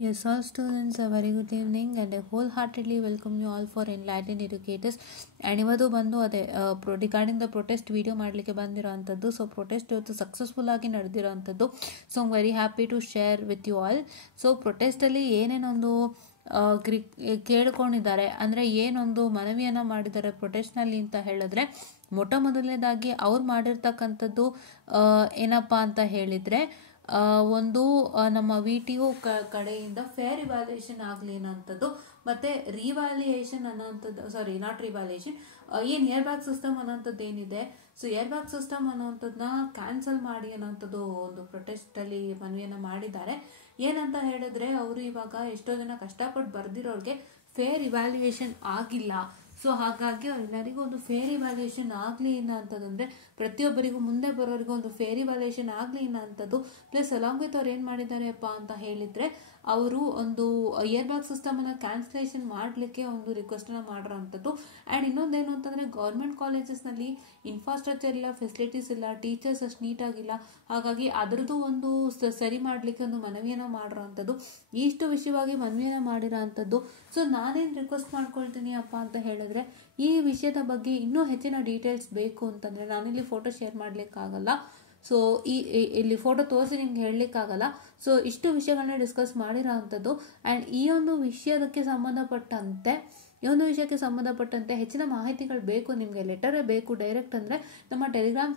Yes, all students, a very good evening and I wholeheartedly welcome you all for Enlightened Educators. And ಇವತ್ತು ಬಂದು ಅದೇ regarding the protest video ಮಾಡಲಿಕ್ಕೆ ಬಂದಿರೋ ಅಂಥದ್ದು. So protest ಇವತ್ತು successful ಆಗಿ ನಡೆದಿರೋ ಅಂಥದ್ದು. So I'm very happy to share with you all. So ಪ್ರೊಟೆಸ್ಟಲ್ಲಿ ಏನೇನೊಂದು ಕೇಳ್ಕೊಂಡಿದ್ದಾರೆ ಅಂದರೆ ಏನೊಂದು ಮನವಿಯನ್ನು ಮಾಡಿದ್ದಾರೆ ಪ್ರೊಟೆಸ್ಟ್ನಲ್ಲಿ ಅಂತ ಹೇಳಿದ್ರೆ, ಮೊದಲನೇದಾಗಿ ಅವ್ರು ಮಾಡಿರ್ತಕ್ಕಂಥದ್ದು ಏನಪ್ಪ ಅಂತ ಹೇಳಿದರೆ, ಒಂದು ನಮ್ಮ VTO ಕಡೆಯಿಂದ ಫೇರ್ ಇವ್ಯಾಲ್ಯೂಯೇಷನ್ ಆಗಲಿ ಅನ್ನೋಂಥದ್ದು, ಮತ್ತು ರಿವ್ಯಾಲ್ಯೂಯೇಷನ್ ಅನ್ನೋಂಥದ್ದು, ಸಾರಿ ನಾಟ್ ರಿವ್ಯಾಲ್ಯೂಯೇಷನ್, ಏನು ಏರ್ ಬ್ಯಾಗ್ ಸಿಸ್ಟಮ್ ಅನ್ನೋಂಥದ್ದು ಏನಿದೆ, ಸೊ ಏರ್ ಬ್ಯಾಗ್ ಸಿಸ್ಟಮ್ ಅನ್ನೋಂಥದ್ದನ್ನ ಕ್ಯಾನ್ಸಲ್ ಮಾಡಿ ಅನ್ನೋಂಥದ್ದು ಒಂದು ಪ್ರೊಟೆಸ್ಟಲ್ಲಿ ಮನವಿಯನ್ನು ಮಾಡಿದ್ದಾರೆ. ಏನಂತ ಹೇಳಿದ್ರೆ, ಅವರು ಇವಾಗ ಎಷ್ಟೋ ಜನ ಕಷ್ಟಪಟ್ಟು ಬರ್ದಿರೋರಿಗೆ ಫೇರ್ ಇವ್ಯಾಲ್ಯೂಯೇಷನ್ ಆಗಿಲ್ಲ. ಸೊ ಹಾಗಾಗಿ ಎಲ್ಲರಿಗೂ ಒಂದು ಫೇರ್ ಇವ್ಯಾಲ್ಯೂಯೇಷನ್ ಆಗಲಿ ಅನ್ನೋಂಥದ್ದು, ಅಂದರೆ ಪ್ರತಿಯೊಬ್ಬರಿಗೂ ಮುಂದೆ ಬರೋರಿಗೂ ಒಂದು ಫೇರ್ ಇವ್ಯಾಲ್ಯೂಯೇಷನ್ ಆಗಲಿ ಅನ್ನೋಂಥದ್ದು. ಪ್ಲಸ್ ಅಲಾಂಗ್ ವಿತ್ ಅವ್ರು ಏನು ಮಾಡಿದ್ದಾರೆಪ್ಪ ಅಂತ ಹೇಳಿದರೆ, ಅವರು ಒಂದು ಇಯರ್ ಬ್ಯಾಗ್ ಸಿಸ್ಟಮನ್ನು ಕ್ಯಾನ್ಸಲೇಷನ್ ಮಾಡಲಿಕ್ಕೆ ಒಂದು ರಿಕ್ವೆಸ್ಟನ್ನು ಮಾಡಿರೋ ಅಂಥದ್ದು. ಆ್ಯಂಡ್ ಇನ್ನೊಂದೇನು ಅಂತಂದರೆ, ಗೌರ್ಮೆಂಟ್ ಕಾಲೇಜಸ್ನಲ್ಲಿ ಇನ್ಫ್ರಾಸ್ಟ್ರಕ್ಚರ್ ಇಲ್ಲ, ಫೆಸಿಲಿಟೀಸ್ ಇಲ್ಲ, ಟೀಚರ್ಸ್ ಅಷ್ಟು ನೀಟಾಗಿಲ್ಲ. ಹಾಗಾಗಿ ಅದರದ್ದು ಒಂದು ಸರಿ ಮಾಡಲಿಕ್ಕೆ ಒಂದು ಮನವಿಯನ್ನು ಮಾಡಿರೋ ಅಂಥದ್ದು. ಇಷ್ಟು ವಿಷಯವಾಗಿ ಮನವಿಯನ್ನು ಮಾಡಿರೋ ಅಂಥದ್ದು. ಸೊ ನಾನೇನು ರಿಕ್ವೆಸ್ಟ್ ಮಾಡ್ಕೊಳ್ತೀನಿ ಅಪ್ಪ ಅಂತ ಹೇಳಿದ್ರೆ, ಈ ವಿಷಯದ ಬಗ್ಗೆ ಇನ್ನೂ ಹೆಚ್ಚಿನ ಡೀಟೇಲ್ಸ್ ಬೇಕು ಅಂತಂದರೆ, ನಾನಿಲ್ಲಿ ಫೋಟೋ ಶೇರ್ ಮಾಡಲಿಕ್ಕಾಗಲ್ಲ. ಸೊ ಇಲ್ಲಿ ಫೋಟೋ ತೋರಿಸಿ ನಿಮ್ಗೆ ಹೇಳಲಿಕ್ಕಾಗಲ್ಲ. ಸೊ ಇಷ್ಟು ವಿಷಯಗಳನ್ನ ಡಿಸ್ಕಸ್ ಮಾಡಿರೋ ಅಂಥದ್ದು. ಆ್ಯಂಡ್ ಈ ಒಂದು ವಿಷಯಕ್ಕೆ ಸಂಬಂಧಪಟ್ಟಂತೆ ಹೆಚ್ಚಿನ ಮಾಹಿತಿಗಳು ಬೇಕು ನಿಮಗೆ, ಲೆಟರೇ ಬೇಕು ಡೈರೆಕ್ಟ್. ಅಂದರೆ ನಮ್ಮ ಟೆಲಿಗ್ರಾಮ್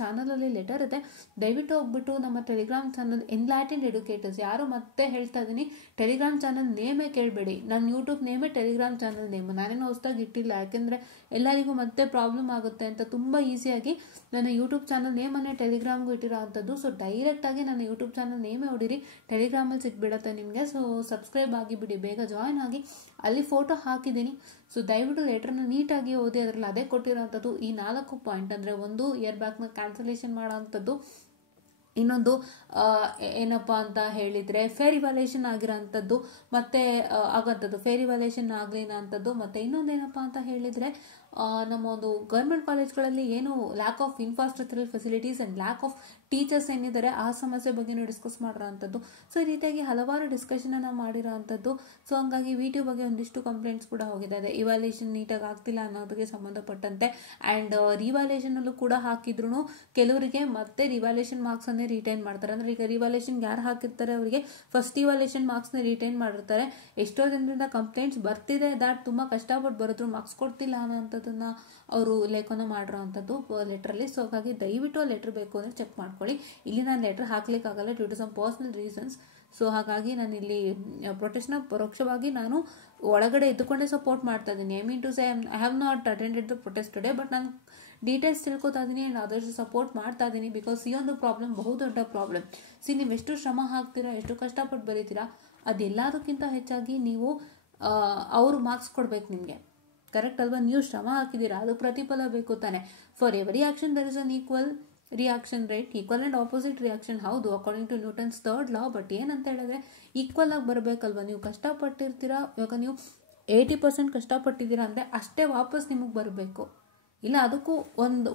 ಚಾನಲಲ್ಲಿ ಲೆಟರ್ ಇದೆ. ದಯವಿಟ್ಟು ಹೋಗ್ಬಿಟ್ಟು ನಮ್ಮ ಟೆಲಿಗ್ರಾಮ್ ಚಾನಲ್ ಎನ್ಲೈಟೆಂಡ್ ಎಡ್ಯುಕೇಟರ್ಸ್, ಯಾರು ಮತ್ತೆ ಹೇಳ್ತಾ ಇದ್ದೀನಿ, ಟೆಲಿಗ್ರಾಮ್ ಚಾನಲ್ ನೇಮೇ ಕೇಳಬೇಡಿ. ನನ್ನ ಯೂಟ್ಯೂಬ್ ನೇಮೇ ಟೆಲಿಗ್ರಾಮ್ ಚಾನಲ್ ನೇಮ್, ನಾನೇನು ಹೊಸದಾಗಿ ಇಟ್ಟಿಲ್ಲ. ಯಾಕೆಂದರೆ ಎಲ್ಲರಿಗೂ ಮತ್ತೆ ಪ್ರಾಬ್ಲಮ್ ಆಗುತ್ತೆ ಅಂತ ತುಂಬ ಈಸಿಯಾಗಿ ನನ್ನ ಯೂಟ್ಯೂಬ್ ಚಾನಲ್ ನೇಮನ್ನೇ ಟೆಲಿಗ್ರಾಮ್ಗೂ ಇಟ್ಟಿರೋ ಅಂಥದ್ದು. ಸೊ ಡೈರೆಕ್ಟಾಗಿ ನನ್ನ ಯೂಟ್ಯೂಬ್ ಚಾನಲ್ ನೇಮೇ ಹೊಡಿರಿ, ಟೆಲಿಗ್ರಾಮಲ್ಲಿ ಸಿಕ್ಬಿಡುತ್ತೆ ನಿಮಗೆ. ಸೊ ಸಬ್ಸ್ಕ್ರೈಬ್ ಆಗಿಬಿಡಿ, ಬೇಗ ಜಾಯ್ನ್ ಆಗಿ. ಅಲ್ಲಿ ಫೋಟೋ ಹಾಕಿದ್ದೀನಿ. ಸೊ ದಯವಿಟ್ಟು ಲೆಟ್ರನ್ನ ನೀಟಾಗಿ ಓದಿ, ಅದರಲ್ಲಿ ಅದೇ ಕೊಟ್ಟಿರೋಂಥದ್ದು. ಈ 4 ಪಾಯಿಂಟ್ ಅಂದರೆ, ಒಂದು ಇಯರ್ ಬ್ಯಾಗ್ನ ಕ್ಯಾನ್ಸಲೇಷನ್ ಮಾಡೋ ಅಂಥದ್ದು, ಇನ್ನೊಂದು ಏನಪ್ಪ ಅಂತ ಹೇಳಿದರೆ ಫೇರ್ ಇವ್ಯಾಲ್ಯೂಯೇಷನ್ ಆಗಿರೋ ಅಂಥದ್ದು, ಮತ್ತು ಆಗೋಂಥದ್ದು ಫೇರ್ ಇವ್ಯಾಲ್ಯೂಯೇಷನ್ ಆಗಲಿನ ಅಂಥದ್ದು, ಮತ್ತು ಇನ್ನೊಂದೇನಪ್ಪ ಅಂತ ಹೇಳಿದರೆ, ನಮ್ಮ ಒಂದು ಗೌರ್ಮೆಂಟ್ ಕಾಲೇಜ್ಗಳಲ್ಲಿ ಏನು lack of infrastructural facilities and lack of teachers ಏನಿದ್ದಾರೆ ಆ ಸಮಸ್ಯೆ ಬಗ್ಗೆನೂ ಡಿಸ್ಕಸ್ ಮಾಡಿರೋ ಅಂಥದ್ದು. ಸೊ ಈ ರೀತಿಯಾಗಿ ಹಲವಾರು ಡಿಸ್ಕಷನನ್ನು ಮಾಡಿರೋ ಅಂಥದ್ದು. ಸೊ ಹಂಗಾಗಿ VTO ಬಗ್ಗೆ ಒಂದಿಷ್ಟು ಕಂಪ್ಲೇಂಟ್ಸ್ ಕೂಡ ಹೋಗಿದೆ, ಅದೇ ಇವ್ಯಾಲ್ಯೂಯೇಷನ್ ನೀಟಾಗಿ ಆಗ್ತಿಲ್ಲ ಅನ್ನೋದಕ್ಕೆ ಸಂಬಂಧಪಟ್ಟಂತೆ. ಆ್ಯಂಡ್ ರಿವ್ಯಾಲ್ಯೂಯೇಷನಲ್ಲೂ ಕೂಡ ಹಾಕಿದ್ರು ಕೆಲವರಿಗೆ ಮತ್ತೆ ರಿವ್ಯಾಲ್ಯೂಯೇಷನ್ ಮಾರ್ಕ್ಸನ್ನೇ ರಿಟೈನ್ ಮಾಡ್ತಾರೆ. ಅಂದರೆ ಈಗ ರಿವ್ಯಾಲ್ಯೂಯೇಷನ್ಗೆ ಯಾರು ಹಾಕಿರ್ತಾರೆ ಅವರಿಗೆ ಫಸ್ಟ್ ಇವ್ಯಾಲ್ಯೂಯೇಷನ್ ಮಾರ್ಕ್ಸ್ನ ರಿಟೈನ್ ಮಾಡಿರ್ತಾರೆ. ಎಷ್ಟೋ ಜನರಿಂದ ಕಂಪ್ಲೇಂಟ್ಸ್ ಬರ್ತಿದೆ, ದಾಟ್ ತುಂಬ ಕಷ್ಟಪಟ್ಟು ಬರೆದ್ರು ಮಾರ್ಕ್ಸ್ ಕೊಡ್ತಿಲ್ಲ ಅನ್ನೋಂಥದ್ದನ್ನು ಅವರು ಲೇಖನ ಮಾಡಿರೋ ಅಂಥದ್ದು ಲೆಟ್ರಲ್ಲಿ. ಸೊ ಹಾಗಾಗಿ ದಯವಿಟ್ಟು ಆ ಲೆಟ್ರ್ ಬೇಕು ಅಂದರೆ ಚೆಕ್ ಮಾಡ್ಕೊಳ್ಳಿ. ಇಲ್ಲಿ ನಾನು ಲೆಟ್ರ್ ಹಾಕ್ಲಿಕ್ಕಾಗಲ್ಲ due to some personal reasons. So ಹಾಗಾಗಿ ನಾನು ಇಲ್ಲಿ ಪ್ರೊಟೆಸ್ಟ್ನ ಪರೋಕ್ಷವಾಗಿ ನಾನು ಒಳಗಡೆ ಇದ್ದುಕೊಂಡೇ ಸಪೋರ್ಟ್ ಮಾಡ್ತಾ ಇದ್ದೀನಿ. I mean to say I have not attended the protest today, but ನಾನು ಡೀಟೇಲ್ಸ್ ತಿಳ್ಕೊತಾ ಇದ್ದೀನಿ ಆ್ಯಂಡ್ ಅದಷ್ಟು ಸಪೋರ್ಟ್ ಮಾಡ್ತಾ ಇದ್ದೀನಿ. ಬಿಕಾಸ್ ಈ ಒಂದು ಪ್ರಾಬ್ಲಮ್ ಬಹುದೊಡ್ಡ ಪ್ರಾಬ್ಲಮ್. ನೀವು ಎಷ್ಟು ಶ್ರಮ ಹಾಕ್ತೀರಾ, ಎಷ್ಟು ಕಷ್ಟಪಟ್ಟು ಬರೀತೀರಾ, ಅದೆಲ್ಲದಕ್ಕಿಂತ ಹೆಚ್ಚಾಗಿ ನೀವು ಅವರು ಮಾರ್ಕ್ಸ್ ಕೊಡ್ಬೇಕು ನಿಮಗೆ. ಕರೆಕ್ಟ್ ಅಲ್ವಾ? ನೀವು ಶ್ರಮ ಹಾಕಿದ್ದೀರಾ, ಅದು ಪ್ರತಿಫಲ ಬೇಕು ತಾನೆ. For every action there is an equal reaction, right? Equal and opposite reaction, ಹೌದು, according to Newton's third law. But ಏನಂತ ಹೇಳಿದ್ರೆ, ಈಕ್ವಲ್ ಆಗಿ ಬರಬೇಕಲ್ವ? ನೀವು ಕಷ್ಟಪಟ್ಟಿರ್ತೀರಾ, ಇವಾಗ ನೀವು 80% ಕಷ್ಟಪಟ್ಟಿದ್ದೀರಾ ಅಂದರೆ ಅಷ್ಟೇ ವಾಪಸ್ ನಿಮಗೆ ಬರಬೇಕು. ಇಲ್ಲ ಅದಕ್ಕೂ ಒಂದು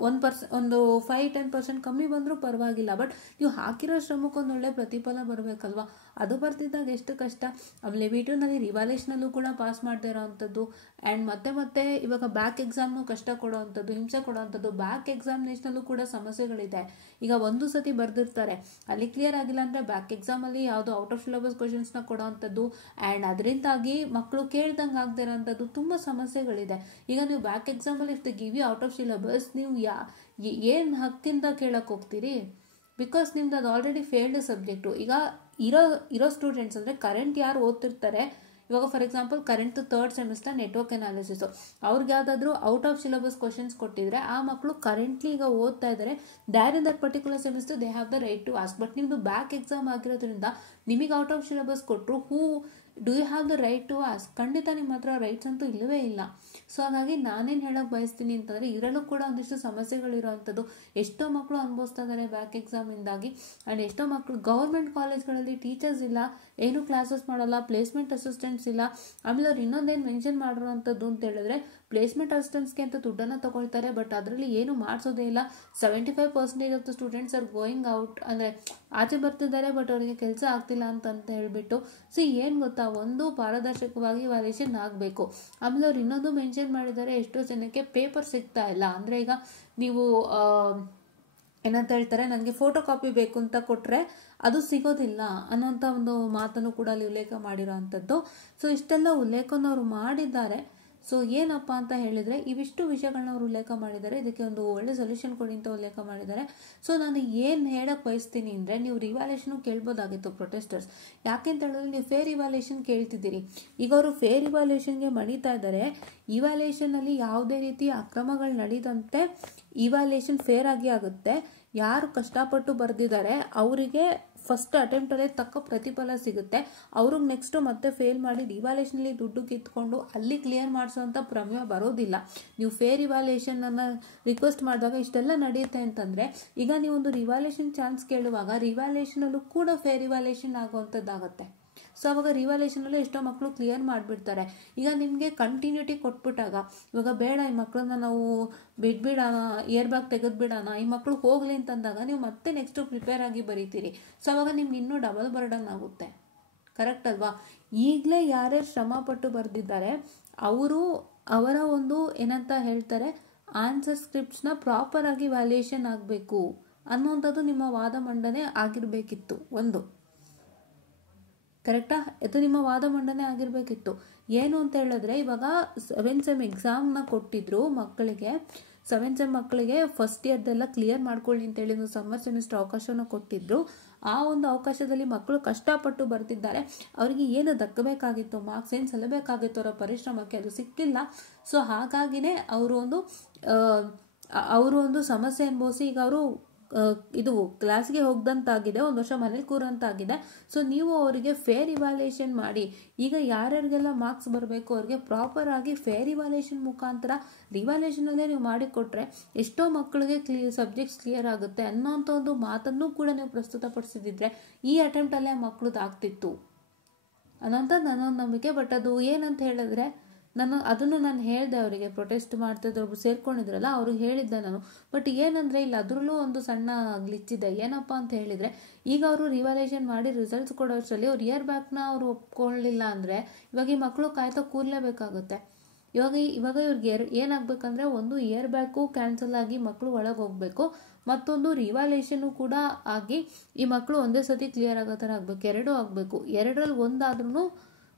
5-10% ಕಮ್ಮಿ ಬಂದರೂ ಪರವಾಗಿಲ್ಲ, ಬಟ್ ನೀವು ಹಾಕಿರೋ ಶ್ರಮಕ್ಕೊಂದು ಒಳ್ಳೆ ಪ್ರತಿಫಲ ಬರಬೇಕಲ್ವ? ಅದು ಬರ್ತಿದ್ದಾಗ ಎಷ್ಟು ಕಷ್ಟ. ಆಮೇಲೆ VTOನಲ್ಲಿ ರಿವ್ಯಾಲ್ಯೂಯೇಷನಲ್ಲೂ ಕೂಡ ಪಾಸ್ ಮಾಡದೇ ಇರೋ ಅಂಥದ್ದು. ಆ್ಯಂಡ್ ಮತ್ತೆ ಇವಾಗ ಬ್ಯಾಕ್ ಎಕ್ಸಾಮ್ನು ಕಷ್ಟ ಕೊಡೋ ಅಂಥದ್ದು, ಹಿಂಸೆ ಕೊಡೋ ಅಂಥದ್ದು. ಬ್ಯಾಕ್ ಎಕ್ಸಾಮಿನೇಷನಲ್ಲೂ ಕೂಡ ಸಮಸ್ಯೆಗಳಿದೆ. ಈಗ ಒಂದು ಸತಿ ಬರೆದಿರ್ತಾರೆ, ಅಲ್ಲಿ ಕ್ಲಿಯರ್ ಆಗಿಲ್ಲ ಅಂದರೆ ಬ್ಯಾಕ್ ಎಕ್ಸಾಮಲ್ಲಿ ಯಾವುದೋ ಔಟ್ ಆಫ್ ಸಿಲೆಬಸ್ ಕ್ವಶನ್ಸ್ನ ಕೊಡೋ ಅಂಥದ್ದು. ಆ್ಯಂಡ್ ಅದರಿಂದಾಗಿ ಮಕ್ಕಳು ಕೇಳ್ದಂಗೆ ಆಗದೇ ಇರೋ ಅಂಥದ್ದು ತುಂಬ ಸಮಸ್ಯೆಗಳಿದೆ. ಈಗ ನೀವು ಬ್ಯಾಕ್ ಎಕ್ಸಾಮಲ್ಲಿ if they give you out of syllabus, ನೀವು ಏನು ಹಕ್ಕಿಂದ ಕೇಳಕ್ಕೆ ಹೋಗ್ತೀರಿ? ಬಿಕಾಸ್ ನಿಮ್ದು ಅದು ಆಲ್ರೆಡಿ ಫೇಲ್ಡ್ ಸಬ್ಜೆಕ್ಟು. ಈಗ ಇರೋ ಸ್ಟೂಡೆಂಟ್ಸ್ ಅಂದರೆ ಕರೆಂಟ್ ಯಾರು ಓದ್ತಿರ್ತಾರೆ, ಇವಾಗ for example current 3rd semester network analysis, ಅವ್ರಿಗೆ ಯಾವುದಾದ್ರೂ ಔಟ್ ಆಫ್ ಸಿಲೆಬಸ್ ಕ್ವಶನ್ಸ್ ಕೊಟ್ಟಿದ್ರೆ ಆ ಮಕ್ಕಳು ಕರೆಂಟ್ಲಿ ಈಗ ಓದ್ತಾ ಇದ್ದಾರೆ, there in that particular semester they have the right to ask. But ನಿಮ್ಮದು ಬ್ಯಾಕ್ ಎಕ್ಸಾಮ್ ಆಗಿರೋದ್ರಿಂದ ನಿಮಗೆ ಔಟ್ ಆಫ್ ಸಿಲೆಬಸ್ ಕೊಟ್ಟರು do you have the right to ask? ಖಂಡಿತ ನಿಮ್ಮ ಹತ್ರ ರೈಟ್ಸ್ ಅಂತೂ ಇಲ್ಲವೇ ಇಲ್ಲ. ಸೊ ಹಾಗಾಗಿ ನಾನೇನು ಹೇಳೋಕೆ ಬಯಸ್ತೀನಿ ಅಂತಂದರೆ, ಇದರಲ್ಲೂ ಕೂಡ ಒಂದಿಷ್ಟು ಸಮಸ್ಯೆಗಳಿರೋವಂಥದ್ದು. ಎಷ್ಟೋ ಮಕ್ಕಳು ಅನುಭವಿಸ್ತಾ ಇದ್ದಾರೆ ಬ್ಯಾಕ್ ಎಕ್ಸಾಮಿಂದಾಗಿ. ಆ್ಯಂಡ್ ಎಷ್ಟೋ ಮಕ್ಕಳು ಗೌರ್ಮೆಂಟ್ ಕಾಲೇಜ್ಗಳಲ್ಲಿ ಟೀಚರ್ಸ್ ಇಲ್ಲ, ಏನು ಕ್ಲಾಸಸ್ ಮಾಡಲ್ಲ, ಪ್ಲೇಸ್ಮೆಂಟ್ ಅಸಿಸ್ಟೆಂಟ್ಸ್ ಇಲ್ಲ. ಆಮೇಲೆ ಅವ್ರು ಇನ್ನೊಂದೇನು ಮೆನ್ಷನ್ ಮಾಡಿರೋವಂಥದ್ದು ಅಂತ ಹೇಳಿದ್ರೆ, ಪ್ಲೇಸ್ಮೆಂಟ್ ಅಸಿಸ್ಟೆಂಟ್ಸ್ಗೆ ಅಂತ ದುಡ್ಡನ್ನು ತಗೊಳ್ತಾರೆ, ಬಟ್ ಅದರಲ್ಲಿ ಏನು ಮಾಡಿಸೋದೇ ಇಲ್ಲ. 75% of the students are going out, ಅಂದರೆ ಆಚೆ ಬರ್ತಿದ್ದಾರೆ, ಬಟ್ ಅವರಿಗೆ ಕೆಲಸ ಆಗ್ತಿಲ್ಲ ಅಂತ ಹೇಳ್ಬಿಟ್ಟು. ಏನು ಗೊತ್ತಾ, ಒಂದು ಪಾರದರ್ಶಕವಾಗಿ ವ್ಯಾಲ್ಯೂಯೇಷನ್ ಆಗಬೇಕು. ಆಮೇಲೆ ಅವ್ರು ಇನ್ನೊಂದು ಮೆನ್ಷನ್ ಮಾಡಿದ್ದಾರೆ, ಎಷ್ಟೋ ಜನಕ್ಕೆ ಪೇಪರ್ ಸಿಗ್ತಾ ಇಲ್ಲ. ಅಂದರೆ ಈಗ ನೀವು ಏನಂತ ಹೇಳ್ತಾರೆ, ನನಗೆ ಫೋಟೋ ಕಾಪಿ ಬೇಕು ಅಂತ ಕೊಟ್ಟರೆ ಅದು ಸಿಗೋದಿಲ್ಲ ಅನ್ನೋಂಥ ಒಂದು ಮಾತನ್ನು ಕೂಡ ಅಲ್ಲಿ ಉಲ್ಲೇಖ ಮಾಡಿರೋ ಅಂಥದ್ದು. ಸೊ ಇಷ್ಟೆಲ್ಲ ಉಲ್ಲೇಖನವರು ಮಾಡಿದ್ದಾರೆ. ಸೊ ಏನಪ್ಪ ಅಂತ ಹೇಳಿದರೆ, ಇವಿಷ್ಟು ವಿಷಯಗಳನ್ನ ಅವರು ಉಲ್ಲೇಖ ಮಾಡಿದ್ದಾರೆ, ಇದಕ್ಕೆ ಒಂದು ಒಳ್ಳೆ ಸೊಲ್ಯೂಷನ್ ಕೊಡಿ ಅಂತ ಉಲ್ಲೇಖ ಮಾಡಿದ್ದಾರೆ. ಸೊ ನಾನು ಏನು ಹೇಳಕ್ಕೆ ಬಯಸ್ತೀನಿ ಅಂದರೆ, ನೀವು ರಿವ್ಯಾಲ್ಯೂಷನು ಕೇಳ್ಬೋದಾಗಿತ್ತು ಪ್ರೊಟೆಸ್ಟರ್ಸ್. ಯಾಕೆಂತ ಹೇಳಿದ್ರೆ, ನೀವು ಫೇರ್ ಇವ್ಯಾಲ್ಯೂಷನ್ ಕೇಳ್ತಿದ್ದೀರಿ. ಈಗ ಅವರು ಫೇರ್ ಇವ್ಯಾಲ್ಯೂಷನ್ಗೆ ಮಣಿತಾ ಇದ್ದಾರೆ. ಇವ್ಯಾಲ್ಯೂಷನಲ್ಲಿ ಯಾವುದೇ ರೀತಿ ಅಕ್ರಮಗಳು ನಡೀದಂತೆ ಇವ್ಯಾಲ್ಯೂಷನ್ ಫೇರ್ ಆಗಿ ಆಗುತ್ತೆ. ಯಾರು ಕಷ್ಟಪಟ್ಟು ಬರೆದಿದ್ದಾರೆ ಅವರಿಗೆ ಫಸ್ಟ್ ಅಟೆಂಪ್ಟಲ್ಲೇ ತಕ್ಕ ಪ್ರತಿಫಲ ಸಿಗುತ್ತೆ. ಅವ್ರಿಗೆ ನೆಕ್ಸ್ಟು ಮತ್ತೆ ಫೇಲ್ ಮಾಡಿ ರಿವ್ಯಾಲ್ಯೂಷನಲ್ಲಿ ದುಡ್ಡು ಕಿತ್ಕೊಂಡು ಅಲ್ಲಿ ಕ್ಲಿಯರ್ ಮಾಡಿಸೋವಂಥ ಪ್ರಮೇಯ ಬರೋದಿಲ್ಲ. ನೀವು ಫೇರ್ ಇವ್ಯಾಲ್ಯೂಷನನ್ನು ರಿಕ್ವೆಸ್ಟ್ ಮಾಡಿದಾಗ ಇಷ್ಟೆಲ್ಲ ನಡೆಯುತ್ತೆ ಅಂತಂದರೆ, ಈಗ ನೀವೊಂದು ರಿವ್ಯಾಲ್ಯೂಷನ್ ಚಾನ್ಸ್ ಕೇಳುವಾಗ ರಿವ್ಯಾಲ್ಯೂಷನಲ್ಲೂ ಕೂಡ ಫೇರ್ ಇವ್ಯಾಲ್ಯೂಷನ್ ಆಗುವಂಥದ್ದಾಗುತ್ತೆ. ಸೊ ಅವಾಗ ರಿವ್ಯಾಲ್ಯೂಷನಲ್ಲೂ ಎಷ್ಟೋ ಮಕ್ಕಳು ಕ್ಲಿಯರ್ ಮಾಡಿಬಿಡ್ತಾರೆ. ಈಗ ನಿಮಗೆ ಕಂಟಿನ್ಯೂಟಿ ಕೊಟ್ಬಿಟ್ಟಾಗ, ಇವಾಗ ಬೇಡ ಈ ಮಕ್ಕಳನ್ನ ನಾವು ಬಿಟ್ಬಿಡೋಣ, ಇಯರ್ ಬ್ಯಾಗ್ ತೆಗೆದುಬಿಡೋಣ, ಈ ಮಕ್ಕಳು ಹೋಗಲಿ ಅಂತಂದಾಗ ನೀವು ಮತ್ತೆ ನೆಕ್ಸ್ಟು ಪ್ರಿಪೇರ್ ಆಗಿ ಬರೀತೀರಿ. ಸೊ ಅವಾಗ ನಿಮ್ಗೆ ಇನ್ನೂ ಡಬಲ್ ಬರ್ಡನ್ ಆಗುತ್ತೆ. ಕರೆಕ್ಟ್ ಅಲ್ವಾ? ಈಗಲೇ ಯಾರ್ಯಾರು ಶ್ರಮಪಟ್ಟು ಬರೆದಿದ್ದಾರೆ ಅವರ ಒಂದು ಏನಂತ ಹೇಳ್ತಾರೆ, ಆನ್ಸರ್ ಸ್ಕ್ರಿಪ್ಟ್ಸ್ನ ಪ್ರಾಪರಾಗಿ ವ್ಯಾಲ್ಯೂಯೇಷನ್ ಆಗಬೇಕು ಅನ್ನೋಂಥದ್ದು ನಿಮ್ಮ ವಾದ ಮಂಡನೆ ಆಗಿರಬೇಕಿತ್ತು. ಒಂದು ಕರೆಕ್ಟಾ? ಇದು ನಿಮ್ಮ ವಾದ ಮಂಡನೆ ಆಗಿರಬೇಕಿತ್ತು. ಏನು ಅಂತ ಹೇಳಿದ್ರೆ, ಇವಾಗ 7th ಸೆಮ್ ಎಕ್ಸಾಮ್ನ ಕೊಟ್ಟಿದ್ರು ಮಕ್ಕಳಿಗೆ. 7th ಸೆಮ್ ಮಕ್ಕಳಿಗೆ ಫಸ್ಟ್ ಇಯರ್ದೆಲ್ಲ ಕ್ಲಿಯರ್ ಮಾಡ್ಕೊಳ್ಳಿ ಅಂತೇಳಿ ಒಂದು ಸಮ್ಮರ್ ಸೆಮಿಸ್ಟರ್ ಅವಕಾಶವನ್ನು ಕೊಟ್ಟಿದ್ರು. ಆ ಒಂದು ಅವಕಾಶದಲ್ಲಿ ಮಕ್ಕಳು ಕಷ್ಟಪಟ್ಟು ಬರ್ತಿದ್ದಾರೆ. ಅವರಿಗೆ ಏನು ದಕ್ಕಬೇಕಾಗಿತ್ತು, ಮಾರ್ಕ್ಸ್ ಏನು ಸಲ್ಲಬೇಕಾಗಿತ್ತು ಅವರ ಪರಿಶ್ರಮಕ್ಕೆ, ಅದು ಸಿಕ್ಕಿಲ್ಲ. ಸೊ ಹಾಗಾಗಿನೇ ಅವರು ಒಂದು ಸಮಸ್ಯೆ ಅನುಭವಿಸಿ ಈಗ ಅವರು ಇದು ಕ್ಲಾಸ್ಗೆ ಹೋಗ್ದಂತಾಗಿದೆ, ಒಂದು ವರ್ಷ ಮನೇಲಿ ಕೂರಂತಾಗಿದೆ. ಸೊ ನೀವು ಅವರಿಗೆ ಫೇರ್ ಇವ್ಯಾಲ್ಯೂಯೇಷನ್ ಮಾಡಿ, ಈಗ ಯಾರ್ಯಾರಿಗೆಲ್ಲ ಮಾರ್ಕ್ಸ್ ಬರಬೇಕು ಅವ್ರಿಗೆ ಪ್ರಾಪರ್ ಆಗಿ ಫೇರ್ ಇವ್ಯಾಲ್ಯೂಯೇಷನ್ ಮುಖಾಂತರ ರಿವ್ಯಾಲ್ಯೂಯೇಷನಲ್ಲೇ ನೀವು ಮಾಡಿಕೊಟ್ರೆ ಎಷ್ಟೋ ಮಕ್ಕಳಿಗೆ ಸಬ್ಜೆಕ್ಟ್ಸ್ ಕ್ಲಿಯರ್ ಆಗುತ್ತೆ ಅನ್ನೋಂಥ ಒಂದು ಮಾತನ್ನು ಕೂಡ ನೀವು ಪ್ರಸ್ತುತಪಡಿಸಿದ್ರೆ ಈ ಅಟೆಂಪ್ಟಲ್ಲೇ ಮಕ್ಕಳದಾಗ್ತಿತ್ತು ಅನ್ನೋಂಥ ನನ್ನೊಂದು ನಂಬಿಕೆ. ಬಟ್ ಅದು ಏನಂತ ಹೇಳಿದ್ರೆ, ನಾನು ಹೇಳಿದೆ ಅವರಿಗೆ, ಪ್ರೊಟೆಸ್ಟ್ ಮಾಡ್ತಿದ್ರು ಒಬ್ರು ಸೇರ್ಕೊಂಡಿದ್ರಲ್ಲ ಅವ್ರಿಗೆ ಹೇಳಿದ್ದೆ ನಾನು. ಬಟ್ ಏನಂದರೆ ಇಲ್ಲಿ ಅದರಲ್ಲೂ ಒಂದು ಸಣ್ಣ ಗ್ಲಿಚ್ ಇದೆ. ಏನಪ್ಪ ಅಂತ ಹೇಳಿದರೆ, ಈಗ ಅವರು ರಿವ್ಯಾಲ್ಯೂಯೇಷನ್ ಮಾಡಿ ರಿಸಲ್ಟ್ಸ್ ಕೊಡೋಷ್ಟರಲ್ಲಿ ಅವ್ರು ಇಯರ್ ಬ್ಯಾಕ್ನ ಅವರು ಒಪ್ಕೊಳ್ಳಿಲ್ಲ ಅಂದರೆ ಇವಾಗ ಈ ಮಕ್ಕಳು ಕಾಯ್ತಾ ಕೂರಲೇಬೇಕಾಗುತ್ತೆ. ಇವಾಗ ಇವ್ರಿಗೆ ಏನಾಗಬೇಕಂದ್ರೆ, ಒಂದು ಇಯರ್ ಬ್ಯಾಕು ಕ್ಯಾನ್ಸಲ್ ಆಗಿ ಮಕ್ಕಳು ಒಳಗೆ ಹೋಗಬೇಕು, ಮತ್ತೊಂದು ರಿವ್ಯಾಲ್ಯೂಯೇಷನು ಕೂಡ ಆಗಿ ಈ ಮಕ್ಕಳು ಒಂದೇ ಸತಿ ಕ್ಲಿಯರ್ ಆಗೋ ಥರ ಆಗಬೇಕು. ಎರಡೂ ಆಗಬೇಕು. ಎರಡರಲ್ಲಿ ಒಂದಾದ್ರೂ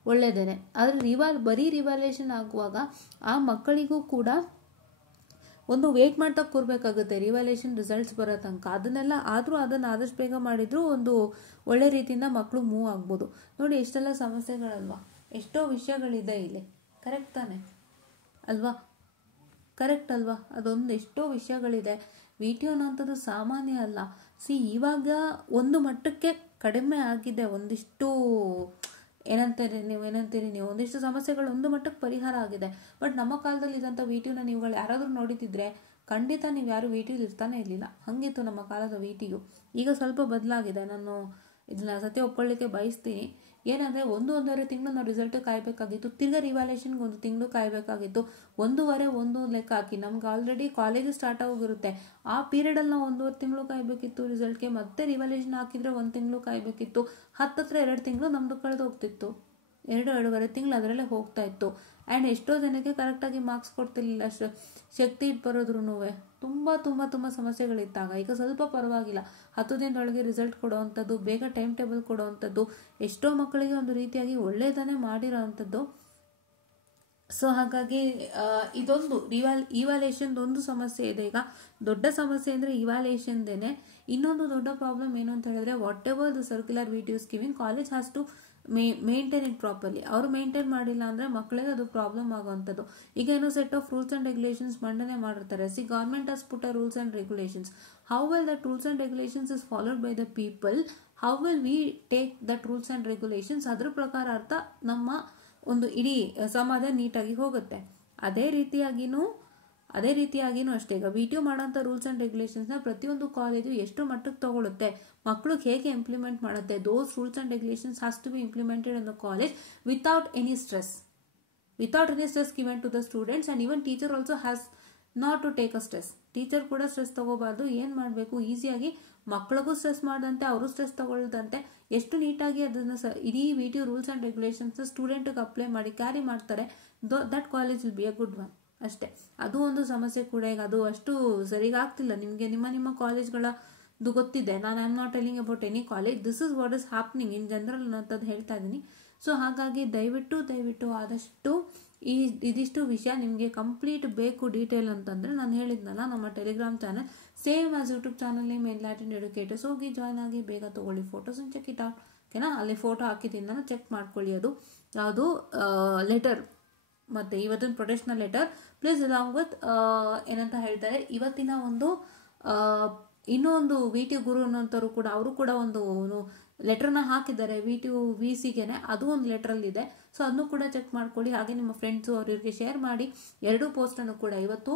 ಒಳ್ಳೆಯದೇನೆ. ಆದರೆ ಬರೀ ರಿವ್ಯಾಲ್ಯೂಯೇಷನ್ ಆಗುವಾಗ ಆ ಮಕ್ಕಳಿಗೂ ಕೂಡ ಒಂದು ವೇಟ್ ಮಾಡ್ತಾ ಕೂರಬೇಕಾಗುತ್ತೆ ರಿವ್ಯಾಲ್ಯೂಯೇಷನ್ ರಿಸಲ್ಟ್ಸ್ ಬರೋ ತನಕ. ಅದನ್ನು ಆದಷ್ಟು ಬೇಗ ಮಾಡಿದ್ರು ಒಂದು ಒಳ್ಳೆ ರೀತಿಯಿಂದ ಮಕ್ಕಳು ಮೂವ್ ಆಗ್ಬೋದು. ನೋಡಿ ಎಷ್ಟೆಲ್ಲ ಸಮಸ್ಯೆಗಳಲ್ವಾ, ಎಷ್ಟೋ ವಿಷಯಗಳಿದೆ ಇಲ್ಲಿ. ಕರೆಕ್ಟ್ ತಾನೆ ಅಲ್ವಾ? ಕರೆಕ್ಟ್ ಅಲ್ವಾ? ಅದೊಂದು ಎಷ್ಟೋ ವಿಷಯಗಳಿದೆ. VTO ಅನ್ನೋಂಥದ್ದು ಸಾಮಾನ್ಯ ಅಲ್ಲ. ಇವಾಗ ಒಂದು ಮಟ್ಟಕ್ಕೆ ಕಡಿಮೆ ಆಗಿದೆ, ಒಂದಿಷ್ಟು ಏನಂತೀರಿ ನೀವು ಒಂದಿಷ್ಟು ಸಮಸ್ಯೆಗಳು ಒಂದು ಮಟ್ಟಕ್ಕೆ ಪರಿಹಾರ ಆಗಿದೆ. ಬಟ್ ನಮ್ಮ ಕಾಲದಲ್ಲಿ ಇದ್ದಂಥ VTOನ ನೀವುಗಳು ಯಾರಾದರೂ ನೋಡಿತಿದ್ರೆ ಖಂಡಿತ ನೀವು ಯಾರು VTO ಇರ್ತಾನೆ ಇರಲಿಲ್ಲ. ಹಾಗಿತ್ತು ನಮ್ಮ ಕಾಲದ VTO. ಈಗ ಸ್ವಲ್ಪ ಬದಲಾಗಿದೆ. ನಾನು ಇದನ್ನ ಸತ್ಯ ಒಪ್ಕೊಳ್ಳಿಕ್ಕೆ ಬಯಸ್ತೀನಿ. ಏನಂದರೆ 1-1.5 ತಿಂಗಳು ನಾವು ರಿಸಲ್ಟ್ ಕಾಯಬೇಕಾಗಿತ್ತು. ತಿರ್ಗಾ ರಿವ್ಯಾಲ್ಯೂಯೇಷನ್ಗೆ 1 ತಿಂಗಳು ಕಾಯಬೇಕಾಗಿತ್ತು. 1 ಲೆಕ್ಕ ಹಾಕಿ, ನಮ್ಗೆ ಆಲ್ರೆಡಿ ಕಾಲೇಜು ಸ್ಟಾರ್ಟ್ ಆಗೋಗಿರುತ್ತೆ. ಆ ಪೀರಿಯಡಲ್ಲಿ ನಾವು 1.5 ತಿಂಗಳು ಕಾಯಬೇಕಿತ್ತು ರಿಸಲ್ಟ್ಗೆ. ಮತ್ತೆ ರಿವ್ಯಾಲ್ಯೂಯೇಷನ್ ಹಾಕಿದರೆ 1 ತಿಂಗಳು ಕಾಯಬೇಕಿತ್ತು. ಹತ್ತತ್ರ 2 ತಿಂಗಳು ನಮ್ಮದು ಕಳೆದು ಹೋಗ್ತಿತ್ತು. 2-2.5 ತಿಂಗಳು ಅದರಲ್ಲೇ ಹೋಗ್ತಾ ಇತ್ತು. ಆ್ಯಂಡ್ ಎಷ್ಟೋ ಜನಕ್ಕೆ ಕರೆಕ್ಟಾಗಿ ಮಾರ್ಕ್ಸ್ ಕೊಡ್ತಿರ್ಲಿಲ್ಲ. ಶಕ್ತಿ ಇಟ್ಟು ಬರೋದ್ರೂ ತುಂಬ ಸಮಸ್ಯೆಗಳಿದ್ದಾಗ. ಈಗ ಸ್ವಲ್ಪ ಪರವಾಗಿಲ್ಲ. 10 ದಿನದೊಳಗೆ ರಿಸಲ್ಟ್ ಕೊಡೋವಂಥದ್ದು, ಬೇಗ ಟೈಮ್ ಟೇಬಲ್ ಕೊಡೋವಂಥದ್ದು, ಎಷ್ಟೋ ಮಕ್ಕಳಿಗೆ ಒಂದು ರೀತಿಯಾಗಿ ಒಳ್ಳೆಯದನ್ನೇ ಮಾಡಿರೋ ಅಂಥದ್ದು. ಸೊ ಹಾಗಾಗಿ ಇದೊಂದು ಇವ್ಯಾಲ್ಯೂಯೇಷನ್ ಒಂದು ಸಮಸ್ಯೆ ಇದೆ. ಈಗ ದೊಡ್ಡ ಸಮಸ್ಯೆ ಅಂದರೆ ಇವ್ಯಾಲ್ಯೂಯೇಷನ್ದೇನೆ. ಇನ್ನೊಂದು ದೊಡ್ಡ ಪ್ರಾಬ್ಲಮ್ ಏನು ಅಂತ ಹೇಳಿದ್ರೆ, whatever the circular VTOs giving, college has to maintain it properly. ಅವರು ಮೇಂಟೈನ್ ಮಾಡಿಲ್ಲ ಅಂದರೆ ಮಕ್ಕಳಿಗೆ ಅದು ಪ್ರಾಬ್ಲಮ್ ಆಗುವಂಥದ್ದು. ಈಗ ಏನೋ set of rules and regulations ಮಂಡನೆ ಮಾಡಿರ್ತಾರೆ. Government has put rules and regulations. How well that rules and regulations is followed by the people, how will we take that rules and regulations, ಅದ್ರ ಪ್ರಕಾರ ಅರ್ಥ ನಮ್ಮ ಒಂದು ಇಡೀ ಸಮಾಜ ನೀಟಾಗಿ ಹೋಗುತ್ತೆ. ಅದೇ ರೀತಿಯಾಗಿನೂ ಅಷ್ಟೇ, ಈಗ ವಿ ಟಿ ಯು ಮಾಡೋಂಥ ರೂಲ್ಸ್ ಆ್ಯಂಡ್ ರೆಗ್ಯುಲೇಷನ್ಸ್ನ ಪ್ರತಿಯೊಂದು ಕಾಲೇಜು ಎಷ್ಟು ಮಟ್ಟಕ್ಕೆ ತಗೊಳುತ್ತೆ, ಮಕ್ಕಳಿಗೆ ಹೇಗೆ ಇಂಪ್ಲಿಮೆಂಟ್ ಮಾಡುತ್ತೆ, those rules and regulations has to be implemented in the college without any stress given to the students, and even teacher also has not to take a stress. Teacher ಕೂಡ stress ತಗೋಬಾರ್ದು. ಏನು ಮಾಡಬೇಕು, ಈಸಿಯಾಗಿ ಮಕ್ಕಳಿಗೂ stress ಮಾಡದಂತೆ ಅವರು stress ತಗೊಳ್ದಂತೆ ಎಷ್ಟು ನೀಟಾಗಿ ಅದನ್ನು ಇಡೀ V T U rules and regulations ಸ್ಟೂಡೆಂಟ್ಗೆ ಅಪ್ಲೈ ಮಾಡಿ ಕ್ಯಾರಿ ಮಾಡ್ತಾರೆ, that college will be a good one ಅಷ್ಟೇ. ಅದು ಒಂದು ಸಮಸ್ಯೆ ಕೂಡ, ಈಗ ಅದು ಅಷ್ಟು ಸರಿಗಾಗ್ತಿಲ್ಲ ನಿಮಗೆ. ನಿಮ್ಮ ಕಾಲೇಜ್ಗಳದ್ದು ಗೊತ್ತಿದೆ, ನಾನು I am not telling about any college, this is what is happening in general ಅನ್ನೋಂಥದ್ದು ಹೇಳ್ತಾ ಇದ್ದೀನಿ. ಸೊ ಹಾಗಾಗಿ ದಯವಿಟ್ಟು ಆದಷ್ಟು ಇದಿಷ್ಟು ವಿಷಯ ನಿಮಗೆ ಕಂಪ್ಲೀಟ್ ಬೇಕು ಡೀಟೇಲ್ ಅಂತಂದರೆ ನಾನು ಹೇಳಿದ್ನಲ್ಲ, ನಮ್ಮ Telegram channel same as YouTube channel name enlightened educators, ಹೋಗಿ ಜಾಯ್ನ್ ಆಗಿ ಬೇಗ ತೊಗೊಳ್ಳಿ. ಫೋಟೋಸ್ ಚೆಕ್ ಇಟ್ ಔಟ್, ಓಕೆನಾ? ಅಲ್ಲಿ ಫೋಟೋ ಹಾಕಿದ್ದೀನಿ ನಾನು, ಚೆಕ್ ಮಾಡ್ಕೊಳ್ಳಿ. ಅದು ಯಾವುದು ಲೆಟರ್ ಮತ್ತು ಇವತ್ತಿನ ಪ್ರೊಟೆಕ್ಷನಲ್ ಲೆಟರ್ ಪ್ಲೀಸ್ ಅಲಾಂಗ್ ವಿತ್ ಏನಂತ ಹೇಳ್ತಾರೆ, ಇವತ್ತಿನ ಒಂದು ಇನ್ನೊಂದು ವಿ ಟಿ ಗುರು ಅನ್ನೋಂಥವ್ರು ಕೂಡ, ಅವರು ಕೂಡ ಒಂದು ಲೆಟರ್ನ ಹಾಕಿದ್ದಾರೆ ವಿ ಟಿ ಯು ವಿ ಸಿಗೆನೆ, ಅದು ಒಂದು ಲೆಟ್ರಲ್ಲಿದೆ. ಸೊ ಅದನ್ನು ಕೂಡ ಚೆಕ್ ಮಾಡ್ಕೊಳ್ಳಿ. ಹಾಗೆ ನಿಮ್ಮ ಫ್ರೆಂಡ್ಸು ಅವ್ರಿಗೆ ಶೇರ್ ಮಾಡಿ. ಎರಡೂ ಪೋಸ್ಟನ್ನು ಕೂಡ ಇವತ್ತು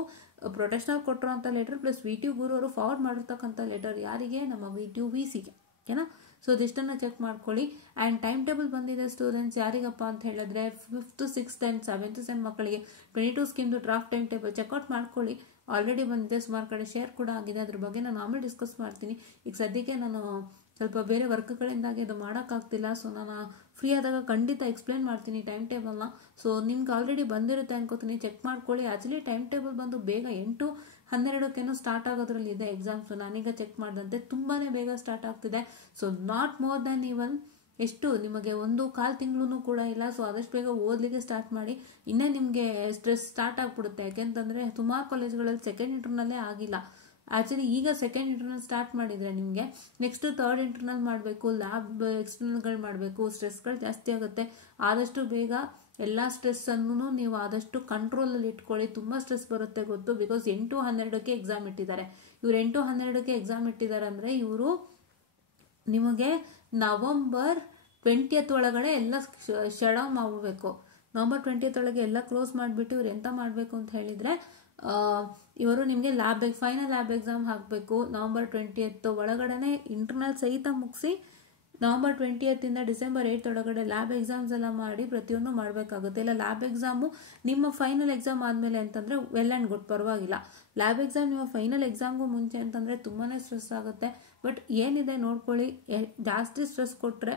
ಪ್ರೊಟೆಕ್ಷನಲ್ ಕೊಟ್ಟಿರೋಂಥ letter plus V T U ಗುರು ಅವರು ಫಾರ್ವರ್ಡ್ ಮಾಡಿರ್ತಕ್ಕಂಥ ಲೆಟರ್ ಯಾರಿಗೆ, ನಮ್ಮ ವಿ ಟಿ ಯು ವಿ ಸಿಗೆ, ಓಕೆನಾ? ಸೊ ಇದಿಷ್ಟನ್ನು ಚೆಕ್ ಮಾಡ್ಕೊಳ್ಳಿ. ಆ್ಯಂಡ್ ಟೈಮ್ ಟೇಬಲ್ ಬಂದಿದೆ ಸ್ಟೂಡೆಂಟ್ಸ್, ಯಾರಿಗಪ್ಪ ಅಂತ ಹೇಳಿದ್ರೆ 5th 6th and 7th sem ಮಕ್ಕಳಿಗೆ 22 ಸ್ಕೀಮ್ದು ಡ್ರಾಫ್ಟ್ ಟೈಮ್ ಟೇಬಲ್ ಚೆಕ್ಔಟ್ ಮಾಡ್ಕೊಳ್ಳಿ. ಆಲ್ರೆಡಿ ಬಂದಿದೆ, ಸುಮಾರು ಕಡೆ ಶೇರ್ ಕೂಡ ಆಗಿದೆ. ಅದ್ರ ಬಗ್ಗೆ ನಾನು ಆಮೇಲೆ ಡಿಸ್ಕಸ್ ಮಾಡ್ತೀನಿ. ಈಗ ಸದ್ಯಕ್ಕೆ ನಾನು ಸ್ವಲ್ಪ ಬೇರೆ ವರ್ಕ್ಗಳಿಂದಾಗಿ ಅದು ಮಾಡೋಕ್ಕಾಗ್ತಿಲ್ಲ. ಸೊ ನಾನು ಫ್ರೀ ಆದಾಗ ಖಂಡಿತ ಎಕ್ಸ್ಪ್ಲೇನ್ ಮಾಡ್ತೀನಿ ಟೈಮ್ ಟೇಬಲ್ನ. ಸೊ ನಿಮ್ಗೆ ಆಲ್ರೆಡಿ ಬಂದಿರುತ್ತೆ ಅನ್ಕೋತೀನಿ, ಚೆಕ್ ಮಾಡ್ಕೊಳ್ಳಿ. ಆ್ಯಕ್ಚುಲಿ ಟೈಮ್ ಟೇಬಲ್ ಬಂದು ಬೇಗ 8-12 ಸ್ಟಾರ್ಟ್ ಆಗೋದ್ರಲ್ಲಿ ಇದೆ ಎಕ್ಸಾಮ್ಸ್. ನಾನೀಗ ಚೆಕ್ ಮಾಡಿದಂತೆ ತುಂಬಾ ಬೇಗ ಸ್ಟಾರ್ಟ್ ಆಗ್ತಿದೆ. So not more than even ಎಷ್ಟು ನಿಮಗೆ 1.25 ತಿಂಗಳು ಕೂಡ ಇಲ್ಲ. ಸೊ ಆದಷ್ಟು ಬೇಗ ಓದಲಿಕ್ಕೆ ಸ್ಟಾರ್ಟ್ ಮಾಡಿ. ಇನ್ನೇ ನಿಮಗೆ ಸ್ಟ್ರೆಸ್ ಸ್ಟಾರ್ಟ್ ಆಗ್ಬಿಡುತ್ತೆ. ಯಾಕೆಂತಂದರೆ ಸುಮಾರು ಕಾಲೇಜ್ಗಳಲ್ಲಿ ಸೆಕೆಂಡ್ ಇಂಟರ್ನಲ್ಲೇ ಆಗಿಲ್ಲ. ಆ್ಯಕ್ಚುಲಿ ಈಗ ಸೆಕೆಂಡ್ ಇಂಟರ್ನಲ್ ಸ್ಟಾರ್ಟ್ ಮಾಡಿದರೆ ನಿಮಗೆ ನೆಕ್ಸ್ಟ್ ಥರ್ಡ್ ಇಂಟರ್ನಲ್ ಮಾಡಬೇಕು, ಲ್ಯಾಬ್ ಎಕ್ಸ್ಟರ್ನಲ್ಗಳು ಮಾಡಬೇಕು, ಸ್ಟ್ರೆಸ್ಗಳು ಜಾಸ್ತಿ ಆಗುತ್ತೆ. ಆದಷ್ಟು ಬೇಗ ಎಲ್ಲ ಸ್ಟ್ರೆಸ್ಸನ್ನು ನೀವು ಆದಷ್ಟು ಕಂಟ್ರೋಲಲ್ಲಿ ಇಟ್ಕೊಳ್ಳಿ. ತುಂಬ ಸ್ಟ್ರೆಸ್ ಬರುತ್ತೆ ಗೊತ್ತು, ಬಿಕಾಸ್ 8-12 ಎಕ್ಸಾಮ್ ಇಟ್ಟಿದ್ದಾರೆ. ಇವ್ರು 8-12 ಎಕ್ಸಾಮ್ ಇಟ್ಟಿದ್ದಾರೆ ಅಂದರೆ ಇವರು ನಿಮಗೆ ನವಂಬರ್ 20th ಒಳಗಡೆ ಎಲ್ಲ ಶಟ್ ಡೌನ್ ಮಾಡಬೇಕು. ನವಂಬರ್ 20th ಒಳಗೆ ಎಲ್ಲ ಕ್ಲೋಸ್ ಮಾಡಿಬಿಟ್ಟು ಇವ್ರು ಎಂತ ಮಾಡಬೇಕು ಅಂತ ಹೇಳಿದರೆ, ಇವರು ನಿಮಗೆ ಫೈನಲ್ ಲ್ಯಾಬ್ ಎಕ್ಸಾಮ್ ಹಾಕಬೇಕು. ನವಂಬರ್ 20th ಒಳಗಡೆ ಇಂಟರ್ನಲ್ ಸಹಿತ ಮುಗಿಸಿ ನವಂಬರ್ 20th ಇಂದ ಡಿಸೆಂಬರ್ 8th ಒಳಗಡೆ ಲ್ಯಾಬ್ ಎಕ್ಸಾಮ್ಸ್ ಎಲ್ಲ ಮಾಡಿ ಪ್ರತಿಯೊಂದು ಮಾಡಬೇಕಾಗುತ್ತೆ. ಇಲ್ಲ ಲ್ಯಾಬ್ ಎಕ್ಸಾಮು ನಿಮ್ಮ ಫೈನಲ್ ಎಕ್ಸಾಮ್ ಆದಮೇಲೆ ಅಂತಂದರೆ ವೆಲ್ ಆ್ಯಂಡ್ ಗುಡ್, ಪರವಾಗಿಲ್ಲ. ಲ್ಯಾಬ್ ಎಕ್ಸಾಮ್ ನಿಮ್ಮ ಫೈನಲ್ ಎಕ್ಸಾಮ್ಗೂ ಮುಂಚೆ ಅಂತಂದರೆ ತುಂಬಾ ಸ್ಟ್ರೆಸ್ ಆಗುತ್ತೆ. ಬಟ್ ಏನಿದೆ ನೋಡ್ಕೊಳ್ಳಿ, ಜಾಸ್ತಿ ಸ್ಟ್ರೆಸ್ ಕೊಟ್ಟರೆ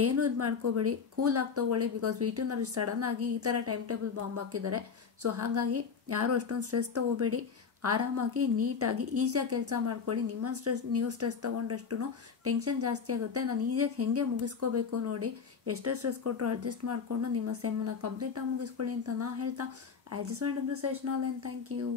ಏನು ಇದು ಮಾಡ್ಕೋಬೇಡಿ, ಕೂಲಾಗಿ ತೊಗೊಳ್ಳಿ. ಬಿಕಾಸ್ ವಿ ಟಿ ಯುನಲ್ಲಿ ಸಡನ್ ಆಗಿ ಈ ಥರ ಟೈಮ್ ಟೇಬಲ್ ಬಾಂಬ್ ಹಾಕಿದ್ದಾರೆ. ಸೊ ಹಾಗಾಗಿ ಯಾರು ಅಷ್ಟೊಂದು ಸ್ಟ್ರೆಸ್ ತೊಗೋಬೇಡಿ, ಆರಾಮಾಗಿ ನೀಟಾಗಿ ಈಸಿಯಾಗಿ ಕೆಲಸ ಮಾಡ್ಕೊಳ್ಳಿ. ನೀವು ಸ್ಟ್ರೆಸ್ ತೊಗೊಂಡಷ್ಟು ಟೆನ್ಷನ್ ಜಾಸ್ತಿ ಆಗುತ್ತೆ. ನಾನು ಈಸಿಯಾಗಿ ಹೇಗೆ ಮುಗಿಸ್ಕೋಬೇಕು ನೋಡಿ, ಎಷ್ಟೇ ಸ್ಟ್ರೆಸ್ ಕೊಟ್ಟರು ಅಡ್ಜಸ್ಟ್ ಮಾಡಿಕೊಂಡು ನಿಮ್ಮ ಸೆಮ್ನ ಕಂಪ್ಲೀಟಾಗಿ ಮುಗಿಸ್ಕೊಳ್ಳಿ ಅಂತ ನಾನು ಹೇಳ್ತಾ I just want to session all and thank you.